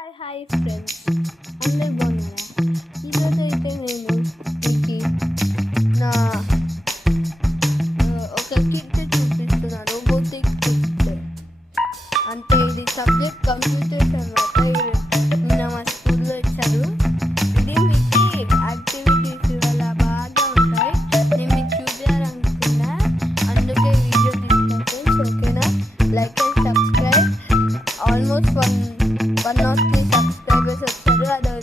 Hi friends, అందరు బాగున్నారా? ఈరోజు అయితే నేను మీకు నా ఒక కిట్ చూపిస్తున్నాను, రోబోటిక్ కిట్. అంటే ఇది సబ్జెక్ట్ కంప్యూటర్స్ అనమాట. ఇది మా స్కూల్లో ఇచ్చారు. ఇది మీకు యాక్టివిటీస్ వల్ల బాగా ఉంటాయి. నేను మీకు చూపించాలనుకున్నా, అందుకే వీడియో తీస్తాను ఫ్రెండ్స్. ఓకేనా? Like and subscribe. Almost 103 subscribers వచ్చారు.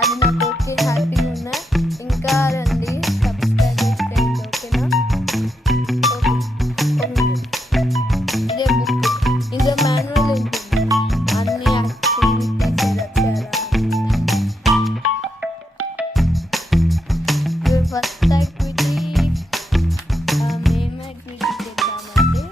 అది నాకు ఓకే, హ్యాపీగా ఉన్నా. ఇంకా రండి, సబ్స్క్రైబర్స్ చేయండి. ఓకేనా? ఇదే బుక్, ఇంకా మాన్యువల్ ఉంటుంది. అన్ని యాక్టివిటీస్ వచ్చారా. ఫస్ట్ యాక్టివిటీ మేము యాక్టివిటీ చేద్దామంటే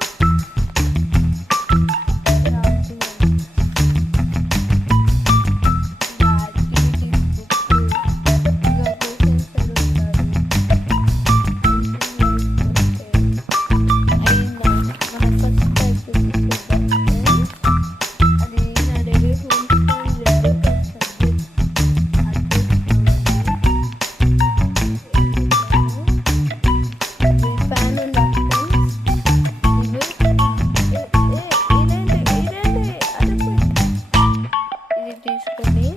తీసుకొని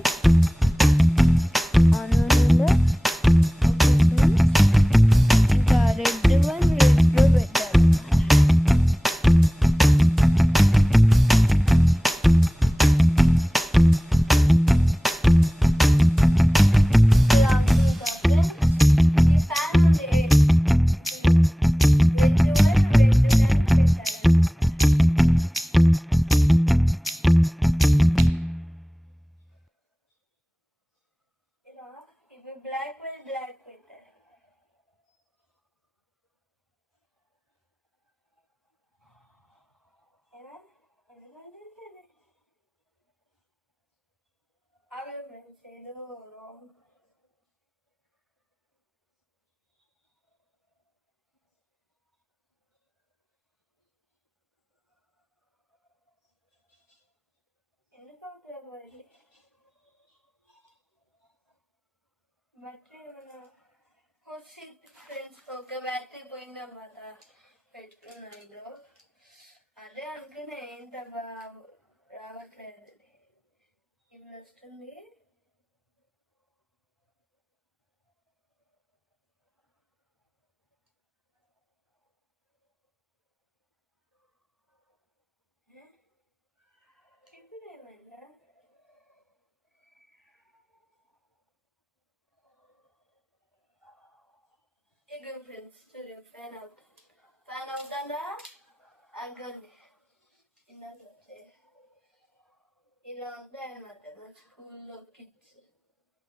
ఇంకా రెడ్ రెడ్లో పెట్టాలి. ఇప్పుడు బ్లాక్ పెట్టారు. ఆగండి ఫ్రెండ్స్, ఏదో రాంగ్. ఎందుకు అవుతుంది బ్యాటరీ ఏమన్నా ఫ్రెండ్స్? ఒక బ్యాటరీ పోయిందన్నమాట, పెట్టుకున్నా ఇందులో. అదే అనుకునే ఏంట రావట్లేదు. ఇప్పుడు వస్తుంది. ఇప్పుడు ఏమైందా? ఇక ఫ్రెండ్స్ చూడండి, ఫ్యాన్ అవుతుందా? అగ్గండి. ఇందాక ఇలా ఉంటాయన్నమాట మా స్కూల్లో కిడ్స్.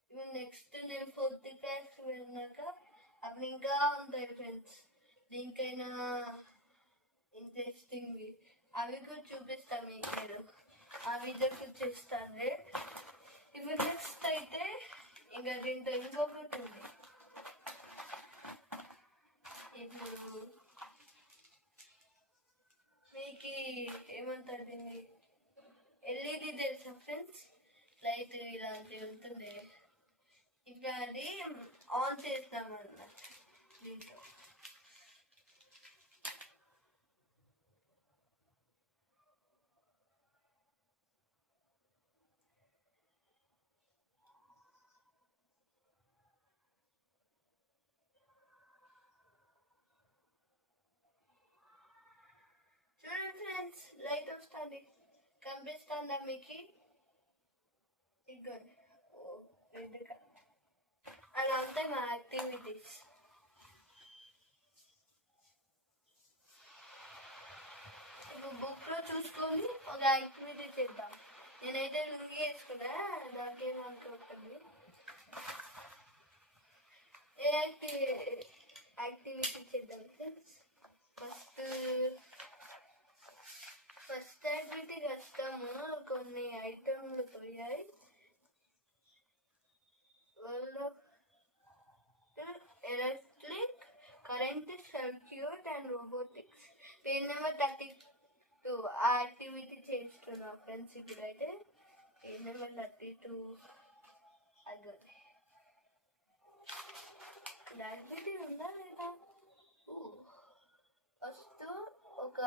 ఇప్పుడు నెక్స్ట్ నేను 4th క్లాస్ వెళ్ళినాక అప్పుడు ఇంకా ఉంటాయి ఫ్రెండ్స్. దీనికైనా ఇంట్రెస్టింగ్ అవి కూడా చూపిస్తాను మీకు. నేను ఆ వీడియో కూడా చేస్తాను. ఇప్పుడు నెక్స్ట్ అయితే ఇంకా దీంట్లో ఇంకొకటి ఉంది. ఇప్పుడు మీకు ఏమంటారు దీన్ని, ఎల్ఈడి తెలుసా ఫ్రెండ్స్? లైట్ ఇలాంటివి ఉంటుంది. ఇప్పుడు అది ఆన్ చేస్తామన్నమాట దీంట్లో. చూడండి ఫ్రెండ్స్, లైట్ వస్తుంది. కనిపిస్తుందా మీకు? ఇదిగోండి. అలా ఉంటాయి మా యాక్టివిటీస్. ఇప్పుడు బుక్లో చూసుకొని ఒక యాక్టివిటీ చేద్దాం. నేనైతే లుంగి వేసుకున్నా, నాకేమనుకుంటుంది. ఏ యాక్టివిటీ చేద్దాం ఫ్రెండ్స్? ఫస్ట్ యాక్టివిటీ కష్టము, కొన్ని ఐటమ్లు పోయాయి. Electric current circuit and robotics. Page number 32 ఆ యాక్టివిటీ చేస్తున్నాం ఫ్రెండ్స్. ఇప్పుడైతే నెంబర్ 32 అగోని యాక్టివిటీ ఉందా లేదా ఫస్ట్ ఒక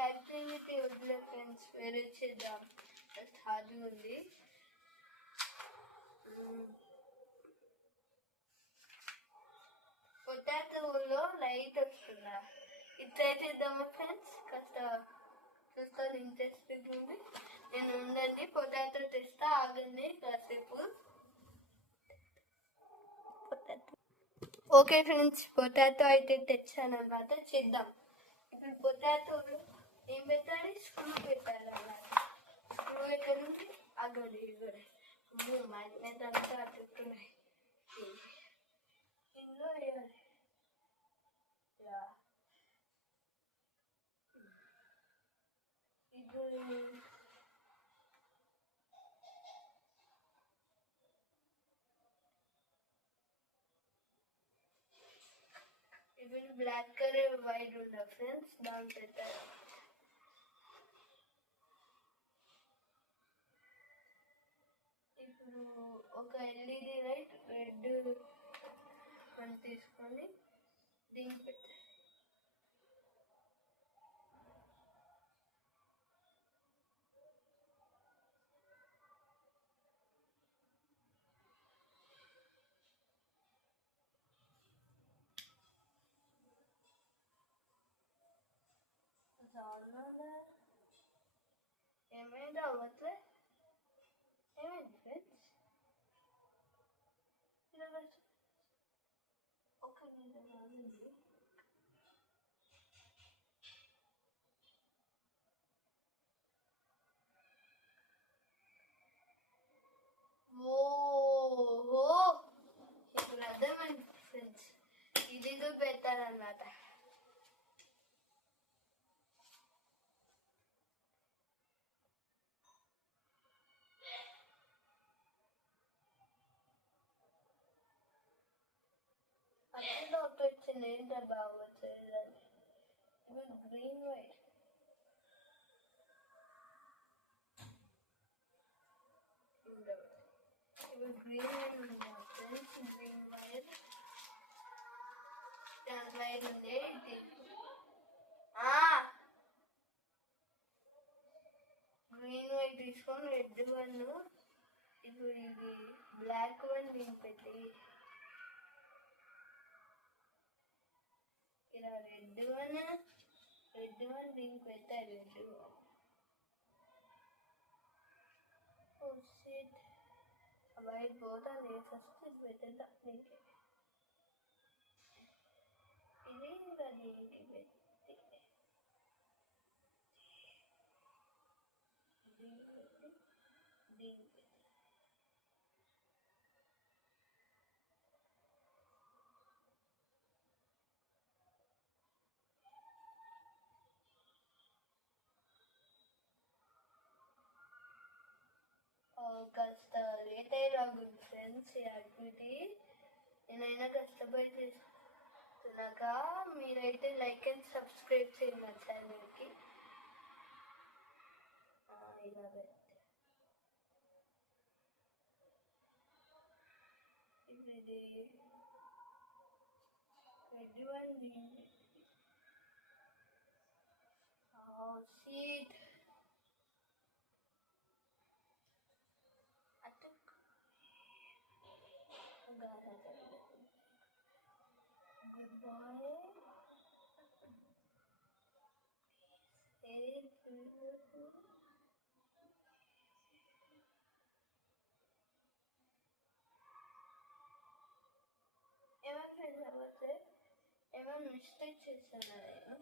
యాక్టివిటీ వదిలే ఫ్రెండ్స్, వేరే చేద్దాం. హార్డ్ ఉంది. పొటాటోలో లైట్ వస్తుందా? ఇది ట్రై చేద్దామా ఫ్రెండ్స్? కాస్త చూస్తాను, ఇంట్రెస్టింగ్ ఉంది. నేను ఉండండి, పొటాటో తెస్తా, ఆగండి కాసేపు. ఓకే ఫ్రెండ్స్, పొటాటో అయితే తెచ్చాను అన్నమాట. చేద్దాం. ఇప్పుడు పొటాటోలో ఏం పెట్టాలి? స్క్రూ పెట్టాలన్నమాట. స్క్రూ ఎక్కడ ఉంది? ఆగండి, ఇవ్వండి. మ్యాగ్నెట్ అంతా అతుక్కున్నాయి. ఇందులో వేయాలి. ఇప్పుడు బ్లాక్ కలర్ వైట్ ఉందా ఫ్రెండ్స్? దాని పెట్టారు. ఇప్పుడు ఒక ఎల్ఈడి లైట్ రెడ్ అని తీసుకొని దీనికి పెట్టారు. ఏమైంది? అవ్వట్లే. ఏమైంది ఫ్రెండ్స్? ఒక ఓహో, ఇప్పుడు అర్థమైంది ఫ్రెండ్స్, ఇది పెట్టాలన్నమాట. అట్లా వచ్చింది, ఏంటో బాగోట్లేదు. ఇప్పుడు green white green wire wire ఉంది. గ్రీన్ వైట్ తీసుకొని రెడ్ వన్, ఇప్పుడు ఇది బ్లాక్ వన్ దీన్ని పెట్టి ఇలా రెడ్ వన్ దీనికి పెట్టాలి. రెడ్ వైట్ పోతుంది. ఫస్ట్ ఇది పెట్టేద్దాం. దీనికి ఇది ఇంకా దీనికి పెట్టి దీనికి కాస్త లేట్ అయ్యేలాగా ఫ్రెండ్స్ ఈ యాక్టివిటీ. నేనైనా కష్టపడి చేస్తున్నాక మీరైతే లైక్ అండ్ సబ్స్క్రైబ్ చేయండి మా ఛానల్కి. ఇలా ఇప్పుడు ఇది రెడ్ వన్ సీట్ goodbye. ఏమైనా మిస్టేక్ చేశానా నేను?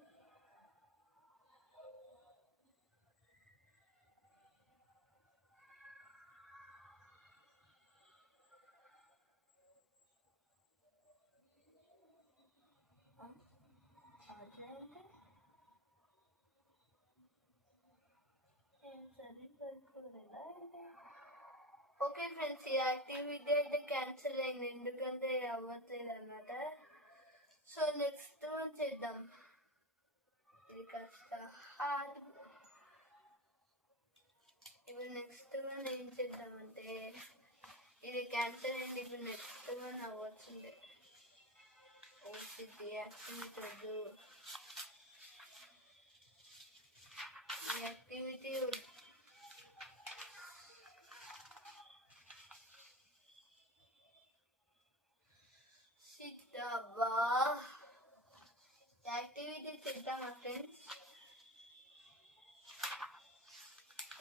ఓకే ఫ్రెండ్స్, ఈ యాక్టివిటీ అయితే క్యాన్సిల్ అయింది, ఎందుకంటే అవ్వట్లేదు అన్నమాట. సో నెక్స్ట్ వన్ చేద్దాం. ఇది కాస్త కాదు. ఇప్పుడు నెక్స్ట్ వన్ ఏం చేద్దామంటే ఇది క్యాన్సర్ అయింది. ఇప్పుడు నెక్స్ట్ వన్ అవ్వచ్చుండే ఓసిటీ యాక్టివిటీ ఈ యాక్టివిటీ సిద్ధబ్బా యాక్టివిటీ చేద్దామా ఫ్రెండ్స్?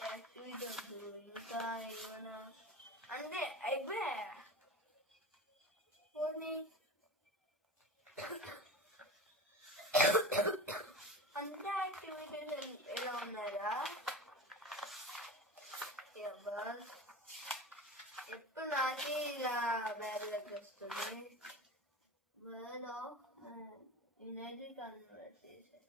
యాక్టివిటీ వద్దు, ఇంకా ఏమైనా అంటే అయిపోయా పోనీ అంతే. యాక్టివిటీస్ ఎలా ఉన్నారా? ఎప్పుడు నాకే ఇలా బ్యాడ్ లక్ వస్తుంది. వర్డ్ ఆఫ్ యునైటెడ్ కన్వర్సేషన్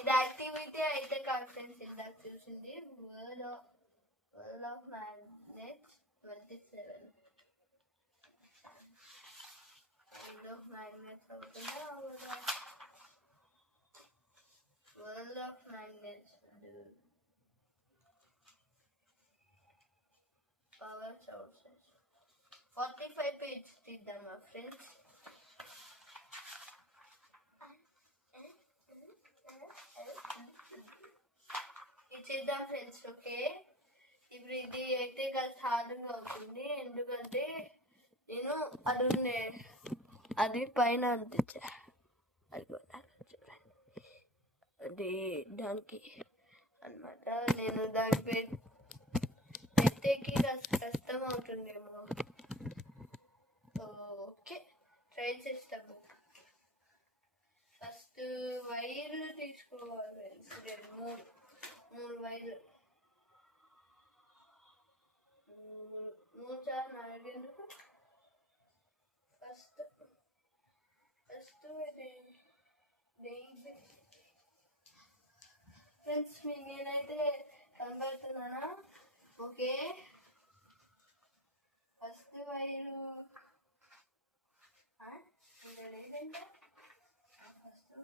ఇది యాక్టివిటీ అయితే కాదు ఫ్రెండ్స్, ఇందాక చూసింది world of magnets 27. World of magnets అవుతుందా? World of magnets power sources 45 page తీద్దామా ఫ్రెండ్స్? చేద్దాం ఫ్రెండ్స్. ఓకే, ఇప్పుడు ఇది అయితే కాస్త హార్డ్గా అవుతుంది, ఎందుకంటే నేను అది పైన అందించా. అది దానికి అన్నమాట. నేను దాని పెట్టేకి కాస్త కష్టం అవుతుందేమో. ఓకే, ట్రై చేస్తాము. ఫస్ట్ వైర్లు తీసుకోవాలి ఫ్రెండ్స్. మూడు వైర్లు, 4 నాలుగెందుకు. ఫస్ట్ ఇది ఫ్రెండ్స్, మీకు నేనైతే కనబడుతున్నానా? ఓకే, ఫస్ట్ వైరు లేదంటే ఫస్ట్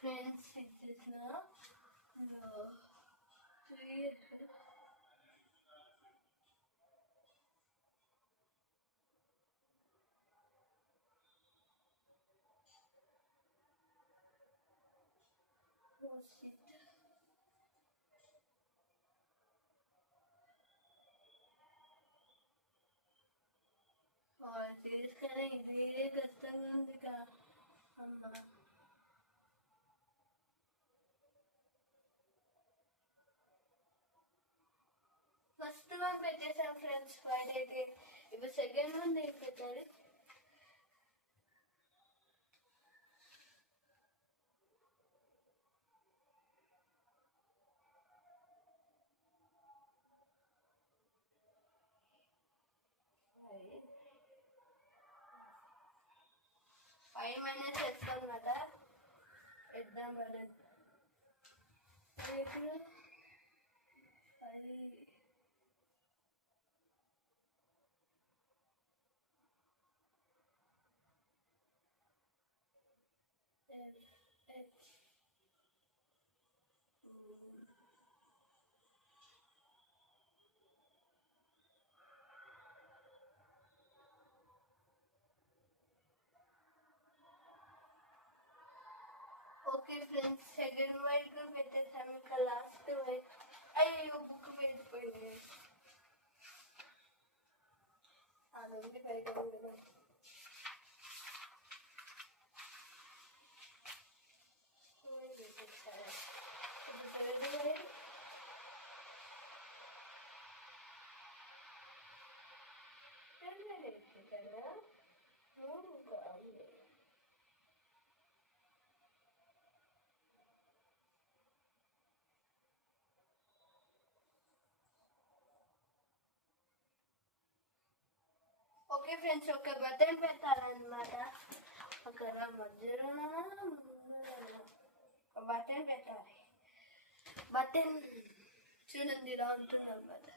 ఫ్రెండ్స్ ఇచ్చేసిన తీసుకొని ఇదే కష్టంగా ఉంది కదా అమ్మా. ఫస్ట్ వన్ పెట్టేసాం ఫ్రెండ్స్, ఫైన్ అయితే. ఇప్పుడు సెకండ్ వన్ పెట్టాలి. ఫైవ్ మైనస్ ఎక్స్ అనమాట. ఎగ్జామ్ పడదు. ఓకే ఫ్రెండ్స్, సెకండ్ వైట్ పెట్టేసాము. ఇంకా లాస్ట్ వైట్. అయ్యో, బుక్ వెళ్ళిపోయింది. అది బయట ఓకే ఫ్రెండ్స్, ఒక బటన్ పెట్టాలన్నమాట. ఒక మధ్యలో బటన్ పెట్టాలి. బటన్ చూడండి ఇలా ఉంటుంది అన్నమాట.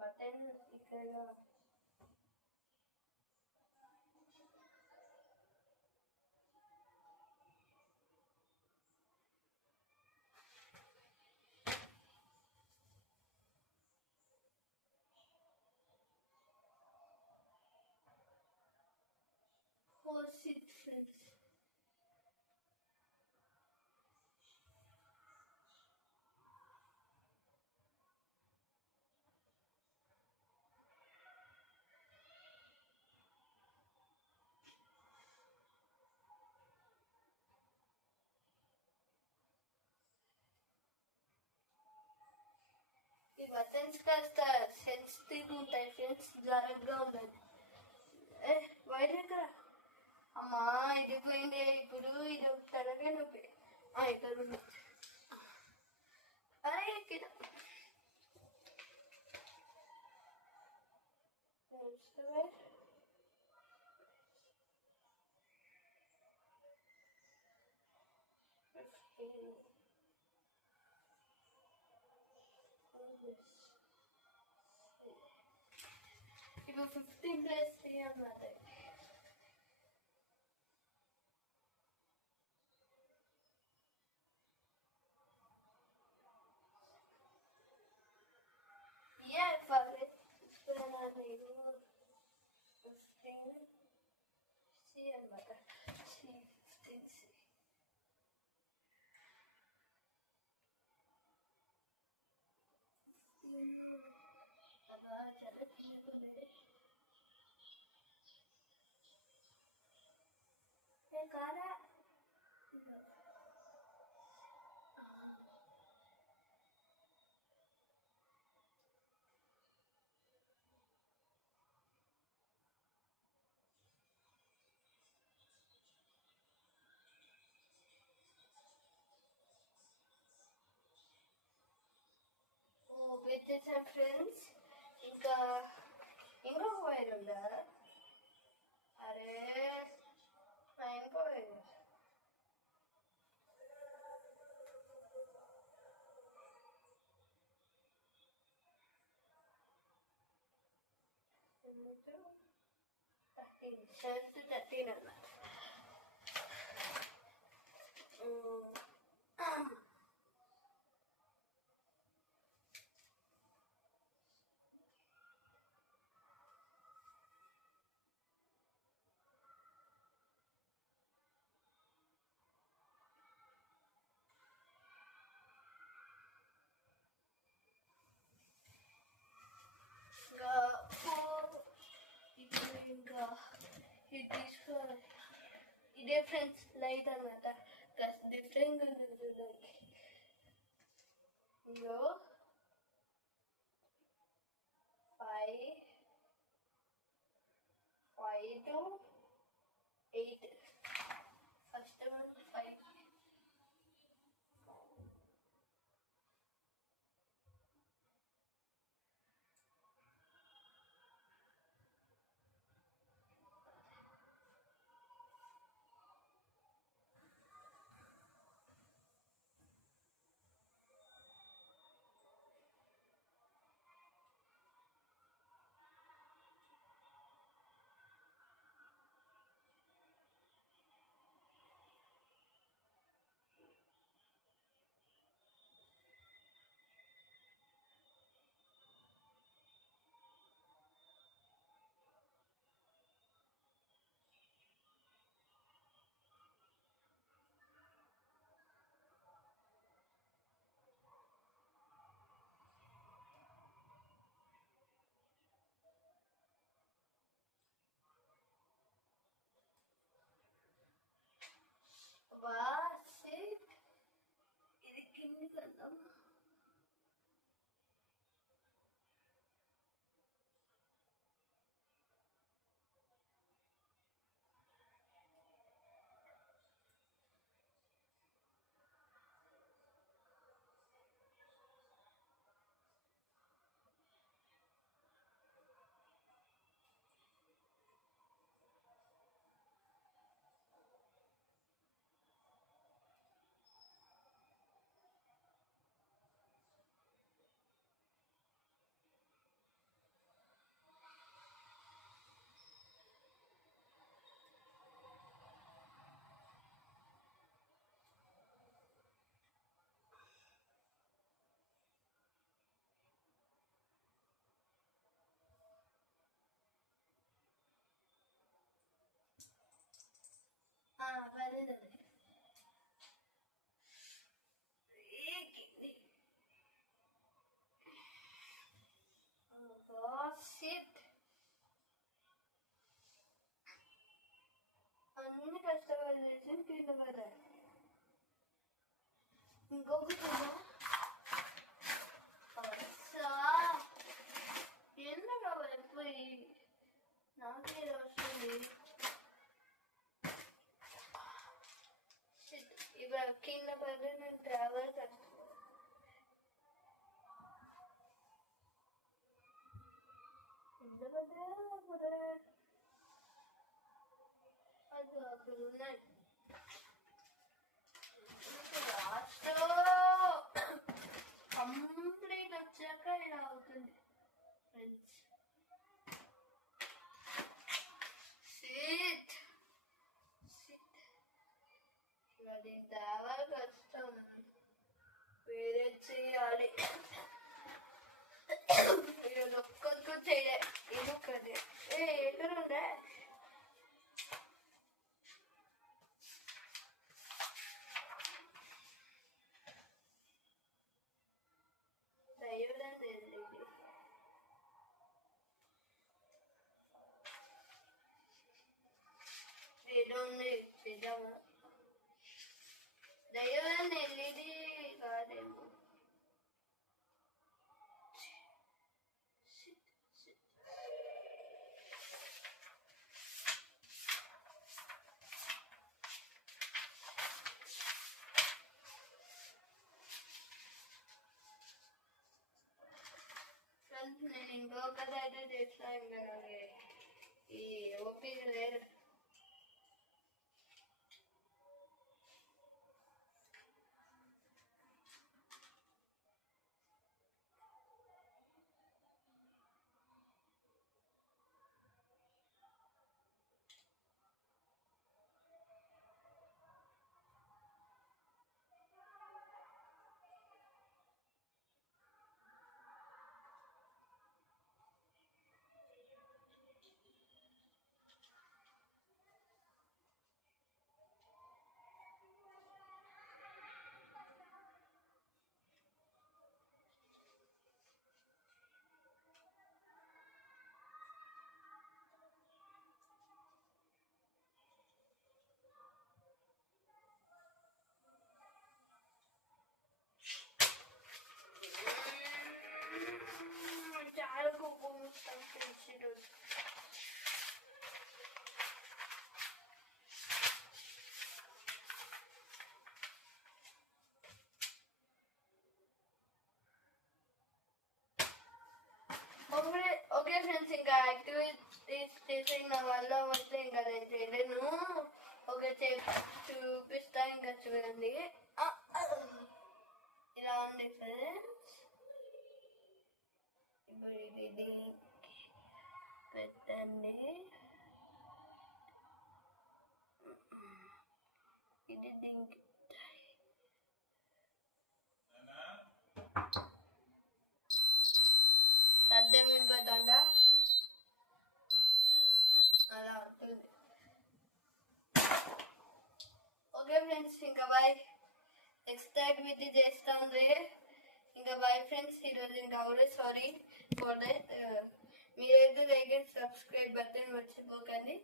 బటన్ ఇక్కడ సిక్స్ ఫ్రెండ్స్. ఈ బటన్స్ కాస్త సెన్సిటివ్ ఉంటాయి ఫ్రెండ్స్, జాగ్రత్తగా ఉండాలి. వైర్ ఎక్కడ? అమ్మా ఇది పోయింది. ఇప్పుడు ఇది తలగా నొప్పి. ఇక్కడ ఉంది. అరే ఇక్కడ ఇప్పుడు 15+3 అన్నమాట. కాదా పెట్టేసాం ఫ్రెండ్స్. ఇంకా ఇంకొక వైర్ ఉందా? అరే ఇంకో వైర్ షర్ట్ 13 అన్నమాట. ఇంకా ఇది తీసుకోవాలి. ఇదే ఫ్రెండ్స్ లైట్ అన్నమాట. కాస్త డిఫరెంట్ ఉంటుంది చూడడానికి. ఇంకో 5 to 8. ఫస్ట్ 5. ఇది కింది కద్దాం. వదిలేసి కింద పడ్డాయి. ఇంకొకటి ఎందుకు వెళ్ళిపోయి నాకే వస్తుంది. ఇవాళ కింద పడి నేను ట్రావెల్ కింద పడ్డా అది అక్కడ ఉన్నాయి. కంప్లీట్ వచ్చాక ఇలా అవుతుంది. అది తేవాలి కష్టం, వేరే చేయాలి. ఇది ఒక్కరికి చేయలే, ఇది ఒక్కటి ఎక్కడ ఉండే దయ్యం తెలియదు. ఏదో ఉంది చేద్దామా? దయ్యం వెళ్ళిది కాదేమో. నేను ఇంకొకటి అయితే చేస్తా. ఇంకా ఈ ఓపీ లేదు. చాలా కోపం వస్తుంది. ఓకే ఫ్రెండ్స్, ఇంకా యాక్టివిటీస్ చేసిన వల్ల వస్తే ఇంకా నేను చేయలేను. ఓకే చూపిస్తా, ఇంకా చూడండి. ఇలా ఉంది ఫ్రెండ్స్. ఇప్పుడు ఇది పెట్టండి. ఇది దింకి సత్యం ఇవ్వకుండా అలా ఉంటుంది. ఓకే ఫ్రెండ్స్, ఇంకా బాయ్. నెక్స్ట్ యాక్టివిటీ చేస్తా ఉంది. ఇంకా బాయ్ ఫ్రెండ్స్. ఈరోజు ఇంకా అవుడే సారీ ఫర్ దట్. మీరైతే లైక్ అండ్ సబ్స్క్రైబ్ బటన్ మర్చిపోకండి.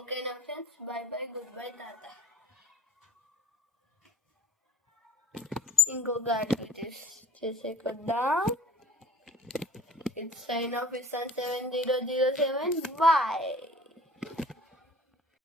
ఓకేనా friends? Bye bye, good bye, టాటా. ఇంకొక యాక్టివిటీస్ చేసే కొద్దా it's sign off is 7007. Bye.